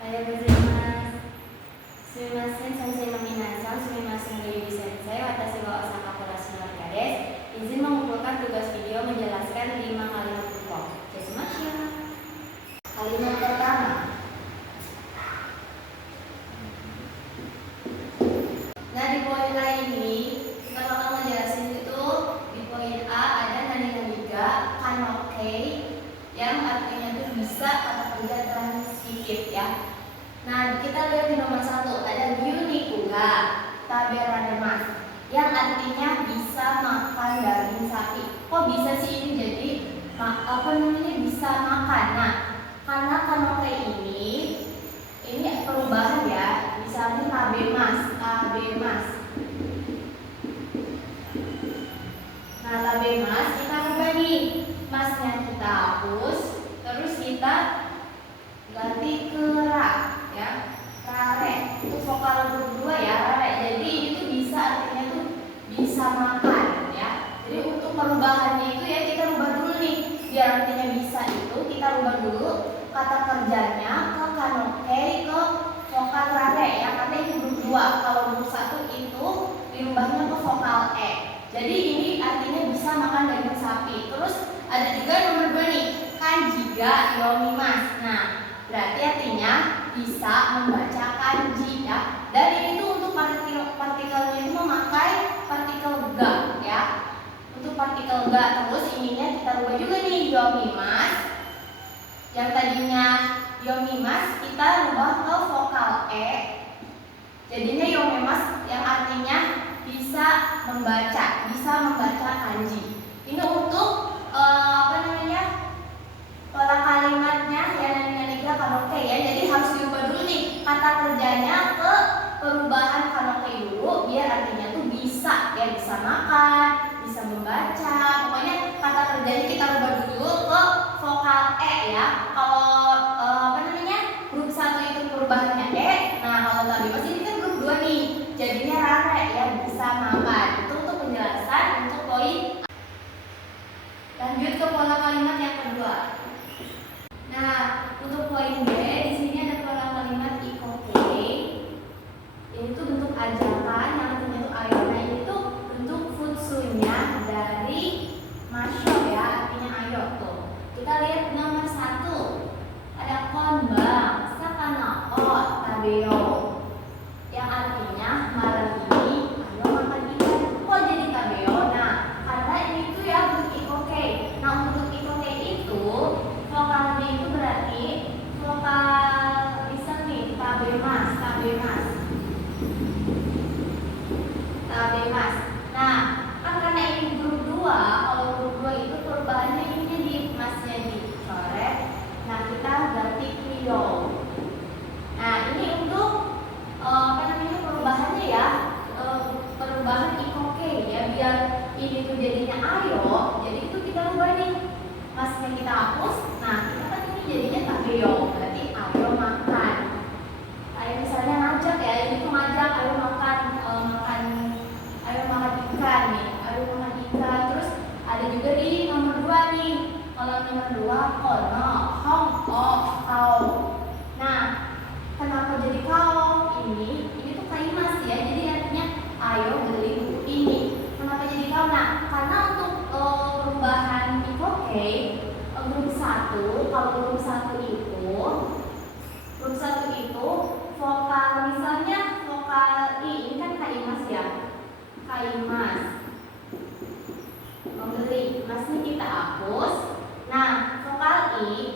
Saya gozaimasu. Sumimasen sensei no minasan, sumimasen Gayubi sensei, watashi wa Osaka Kurashinoria desu. Izin mengumpulkan tugas video menjelaskan 5 kalimat pokok. Sumimasen. Kalimat pertama. Nah, di poin A ini kita bakal ngejelasin itu. Di poin A ada nani-naniga kanoke yang artinya itu bisa kata kerja transitif ya. Nah, kita lihat di nomor 1 ada gyunikuga taberaremasu yang artinya bisa makan daging sapi. Kok bisa sih ini jadi bisa makan? Nah, karena kanoke ini perubahan ya. Misalnya tabemas. Nah, tabemas kita ubah nih. Masnya kita hapus, terus kita ganti ke ra ya. Rare. Itu vokal huruf 2 ya, rare. Jadi itu bisa artinya tuh bisa makan ya. Jadi untuk perubahannya itu ya kita rubah dulu nih. Biar artinya bisa itu kita rubah dulu kata kerjanya ke kanoke ke vokal rare ya. Karena ini huruf 2. Kalau huruf 1 itu dirubahnya ke vokal e. Jadi ini artinya bisa makan daging sapi. Terus ada juga nomor 2 nih, kanjiga yomimas. Nah, berarti artinya bisa membaca kanji ya. Dan ini tuh untuk partikelnya itu memakai partikel ga ya. Untuk partikel ga, terus ininya kita rubah juga nih, yomimas. Yang tadinya yomimas kita rubah ke vokal e. Jadinya yomimas yang artinya bisa membaca kanji. Ini untuk pola kalimatnya ya nani-naniga kanoke ya. Jadi harus diubah dulu nih kata kerjanya ke perubahan kanoke dulu biar artinya tuh bisa ya, bisa makan, bisa membaca. Pokoknya kata kerjanya kita ubah dulu ke vokal e ya. Kalau huruf 1 itu perubahannya e. Nah, kalau tadi masih ini kan huruf 2 nih. Jadinya rare ya, bisa makan. Itu untuk penjelasan untuk poin. Lanjut ke pola kalimat yang kedua. Nah, untuk poin B di sini ada pola kalimat ikoke. Ini tuh bentuk ajakan yang artinya tuh ayo. Nah, ini tuh bentuk futsunya dari masho ya, artinya ayo tuh. Kita lihat nomor 1. Ada konbang sakana o tabeyo. Yang artinya malam ini ayo makan ikan. Kok jadi tabeyo? Nah, karena ini tuh ya bentuk ikoke. Nah, untuk ikoke itu vokalnya itu berarti vokal bisa nih tabemas. Nah, kan karena ini huruf 2, kalau huruf 2 itu perubahannya ini di masnya dicoret. Nah, kita ganti krio. Nah, ini untuk perubahannya ya, perubahan ikoke ya, biar ini tuh jadinya ayo. Jadi itu kita ubah nih, masnya kita hapus. Nah, kita kan ini jadinya tabeyo, berarti ayo makan. Kayak misalnya ngajak ya, ini tuh ngajak ayo makan ikan nih, ayo makan ikan. Terus ada juga di nomor 2 nih. Kalau nomor 2 kono hong o kau. Nah, kenapa jadi kau? Ini tuh kaimas ya. Jadi artinya ayo beli buku ini. Kenapa jadi kau? Nah, karena untuk perubahan ikoke huruf 1, kalau huruf 1 itu vokal, misalnya vokal i ini kan kaimas ya. Kaimas. Membeli, masnya kita hapus. Nah, vokal i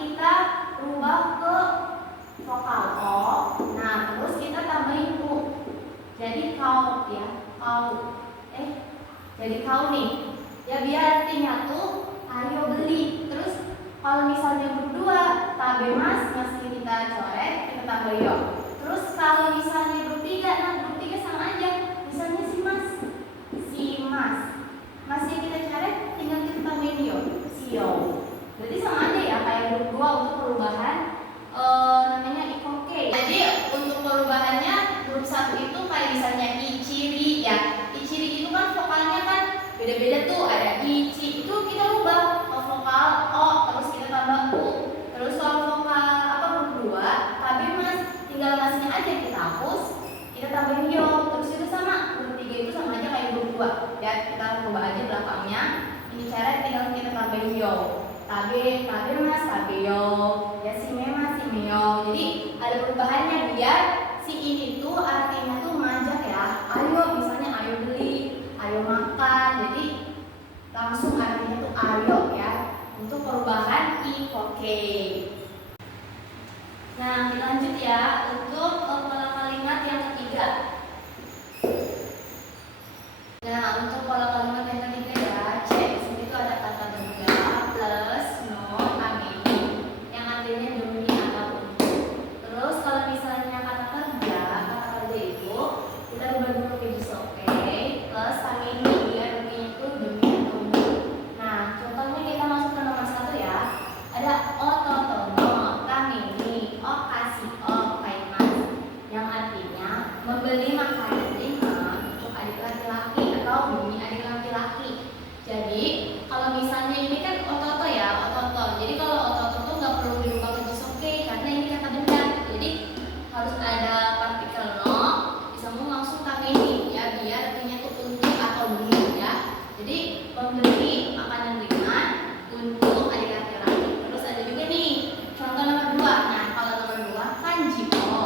kita rubah ke vokal o. Nah, terus kita tambahin u. Jadi kau ya, jadi kau nih. Ya biar artinya tuh ayo beli. Terus kalau misalnya berdua tabemas masih kita coret, kita tambah yo. Terus kalau misalnya bertiga, nah bertiga sama aja. Misalnya si mas. Masih kita coret, tinggal kita tambahin yo. Sio. Berarti sama aja ya kayak huruf 2 untuk perubahan namanya ikoke. Jadi untuk perubahannya huruf 1 itu kayak misalnya ichiri ya. Ichiri itu kan vokalnya kan beda-beda tuh, ada ichi itu kita rubah ke vokal o, terus kita tambah u. Terus kalau vokal huruf 2 coret, kita rubah aja belakangnya. Ini coret tinggal kita tambahin yo. Tabe mas, tabe yo. Ya si mas, si meo. Jadi ada perubahannya biar si ini tuh artinya tuh mengajak ya. Ayo, misalnya ayo beli, ayo makan. Jadi langsung artinya tuh ayo ya. Untuk perubahan i oke. Nah, kita lanjut ya untuk pola kalimat yang ketiga. Nah, untuk pola kalimat yang ketiga ya, cek di sini tuh ada kata benda plus no amini yang artinya demi atau untuk. Terus kalau misalnya kata kerja itu kita rubah dulu ke disoke plus amini ya demi itu demi atau untuk. Nah, contohnya kita masuk ke nomor 1 ya. Ada ototono, kamini, okasi, okaimas yang artinya membeli makanan ringan untuk adik laki-laki atau demi adik laki-laki. Jadi kalau misalnya ini kan ototo ya, ototo. Jadi kalau ototo tuh nggak perlu dirubah ke jisoke karena ini kata benda. Jadi harus ada partikel no, disambung langsung kamini ya biar artinya tuh untuk atau demi ya. Jadi membeli makanan ringan untuk adik laki-laki. Terus ada juga nih contoh nomor 2. Nah, kalau nomor 2 kanji o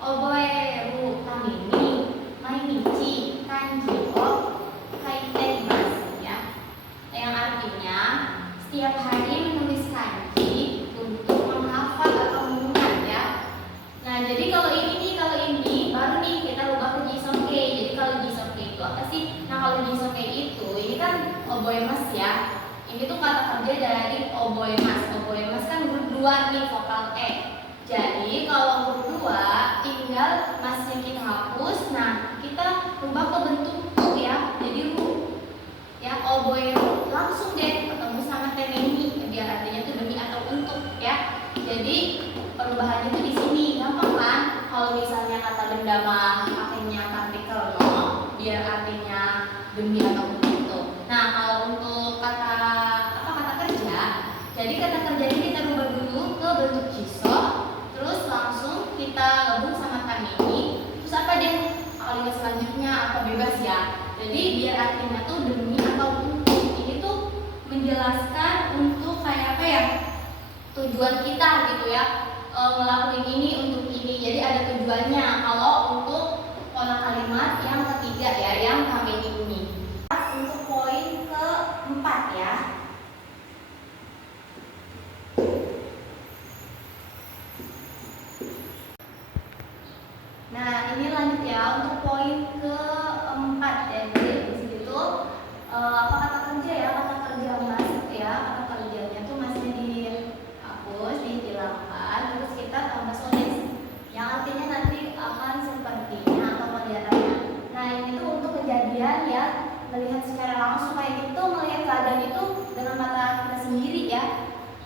oboeru kamini mainichi kanji o kaiteimasu ya. Yang artinya setiap hari menulis kanji untuk menghafal atau mengingat ya. Nah, jadi kalau ini baru nih kita rubah ke jisoke. Jadi kalau jisoke itu apa sih? Nah, kalau jisoke itu ini kan oboemas ya. Ini tuh kata kerja dari oboemas. Oboemas kan huruf 2 nih, vokal E. Jadi kalau huruf 2 tinggal masnya kita hapus. Nah, kita rubah ke bentuk ru ya. Jadi ru ya, oboeru langsung deh ketemu sama teneni biar artinya tuh demi atau untuk ya. Jadi perubahannya tuh di sini gampang kan? Kalau misalnya kata benda mah pakainya partikel no biar artinya demi atau untuk itu. Nah, kalau untuk kata kerja, jadi kata kerja ini kita rubah dulu ke bentuk jisok, terus langsung kita gabung sama kamini. Terus apa deh kalimat selanjutnya apa bebas ya. Jadi biar artinya tuh demi atau untuk. Ini tuh menjelaskan untuk kayak apa ya, tujuan kita gitu ya, ngelakuin ini untuk ini. Jadi ada tujuannya kalau untuk pola kalimat yang ketiga ya, yang kamini ini. Untuk poin keempat ya. Nah, ini lanjut ya untuk poin keempat ya. Jadi di situ tuh apa kata kerja ya, kata kerja masuk ya, kata kerjanya tuh masih dihapus, dihilangkan, terus kita tambah sodes yang artinya nanti akan sepertinya atau kelihatannya. Nah, ini tuh untuk kejadian ya, melihat secara langsung kayak gitu, melihat keadaan itu dengan mata kita sendiri ya.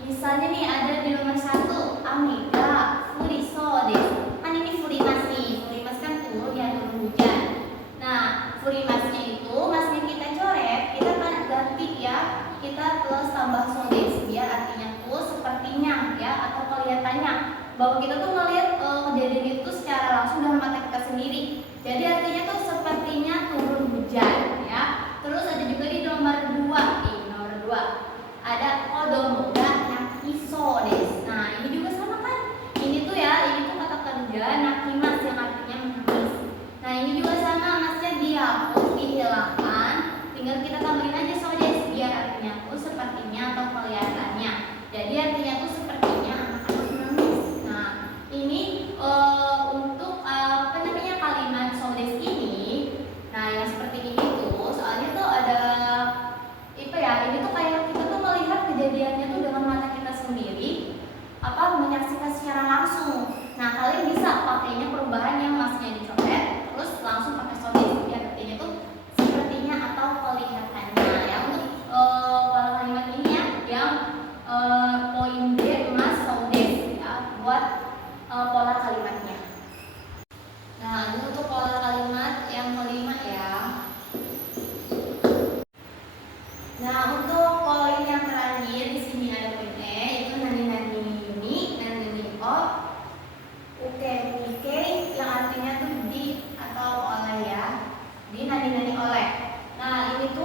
Misalnya nih ada di nomor 1 Amida furiso desu. Kan ini furimas nih, furimas kan turun ya, turun hujan. Nah, furimasnya itu masnya kita coret, kita kan ganti ya, kita plus tambah sodes biar artinya tuh sepertinya ya atau kelihatannya bahwa kita tuh melihat kejadian itu secara langsung dengan mata kita sendiri. Jadi artinya tuh sepertinya turun hujan ya. Terus ada juga di nomor 2 ada kodomo ga nakiso desu. Nah, ini juga sama kan? Ini tuh ya, ini tuh kata kerja nakimas yang artinya menangis. Nah, ini juga sama, masnya dihapus, dihilangkan, tinggal kita tambahin aja sodes biar artinya tuh sepertinya atau kelihatannya. Jadi artinya tuh sepertinya anak-anak menangis. Nah, ini untuk apa namanya kalimat sodes ini. Nah, yang seperti ini tuh soalnya tuh ada apa ya? Ini tuh kayak kita tuh melihat kejadiannya tuh dengan mata kita sendiri, apa menyaksikan secara langsung. Nah, kalian bisa pakainya perubahan yang masnya dicoret, terus langsung pakai sodes biar artinya tuh sepertinya atau kelihatannya ya. Untuk pola kalimat ini ya, yang poin D mas sodes ya buat pola kalimatnya. Nah, ini untuk pola kalimat yang kelima ya. Nah, untuk poin yang terakhir di sini ada poin E, yaitu nani yuni, nani o, uke yang artinya tuh di atau oleh ya, di nani oleh. Nah, ini tuh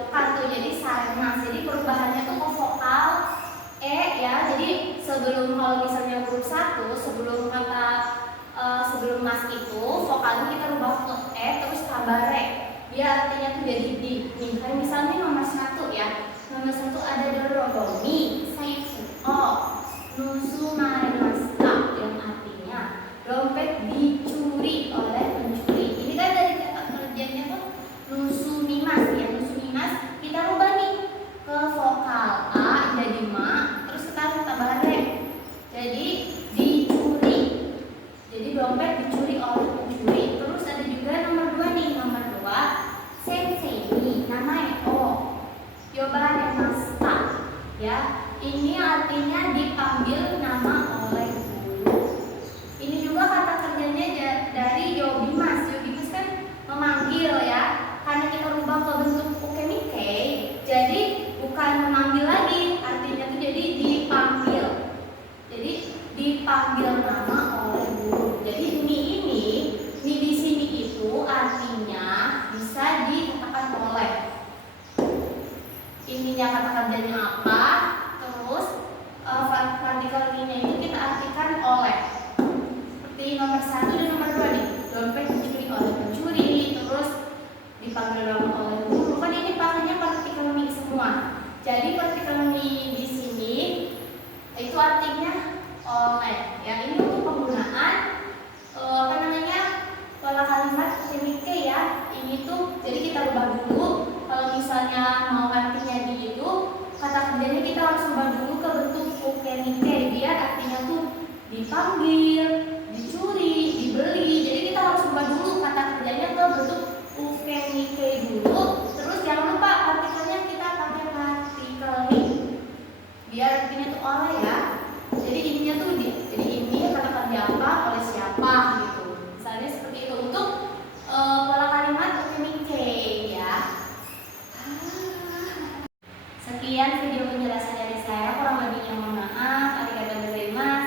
dilakukan tuh, jadi saremas. Jadi perubahannya tuh ke vokal E ya. Jadi sebelum, kalau misalnya huruf 1, sebelum kata sebelum mas itu vokalnya kita rubah ke E terus tambah re. Dia artinya tuh jadi di. Nih, kayak misalnya nomor 1 ya. Nomor 1 ada dorongoni, saifu o, nusu marimasta, yang artinya dompet dicuri oleh pencuri. Ini kan dari kata kerjanya tuh nusu mimas ya. Nusu mimas kita rubah nih ke vokal A jadi ma, terus kita tambah re. Jadi dicuri. Jadi dompet dicuri oleh pencuri. Terus ada juga nomor 2 nih. Nomor 2 sensei ini namanya o yobane masta ya. Ini artinya dipanggil nama oleh guru. Ini juga kata kerjanya dari yobimas. Yobimas kan memanggil ya. Karena kita rubah ke bentuk ukemike, jadi bukan memanggil lagi, artinya itu jadi dipanggil. Jadi dipanggil nama oleh guru. Jadi ini di sini itu artinya bisa dikatakan oleh. Ininya kata kerjanya apa? Terus partikel ininya itu kita artikan oleh. Seperti nomor 1 dan nomor 2 nih. Dompet dicuri oleh pencuri, terus dipanggil nama oleh guru. Kan ini pakainya partikel mi semua. Jadi partikel mi di sini itu artinya oleh. Yang ini untuk penggunaan apa namanya? Pola kalimat ukemike ya. Ini tuh jadi kita rubah dulu. Kalau misalnya mau artinya di itu, kata kerjanya kita harus rubah dulu ke bentuk ukemike. Biar artinya tuh dipanggil, dicuri, dibeli. Jadi kita harus rubah dulu kata kerjanya ke bentuk ukemike dulu. Terus jangan lupa partikelnya kita pakai partikel mi. Biar artinya tuh oleh ya. Jadi ininya tuh jadi ini kata kerja apa, oleh siapa gitu. Misalnya seperti itu untuk pola kalimat ukemike ya. Sekian video penjelasan dari saya, kurang lebihnya mohon maaf. Arigatou gozaimasu.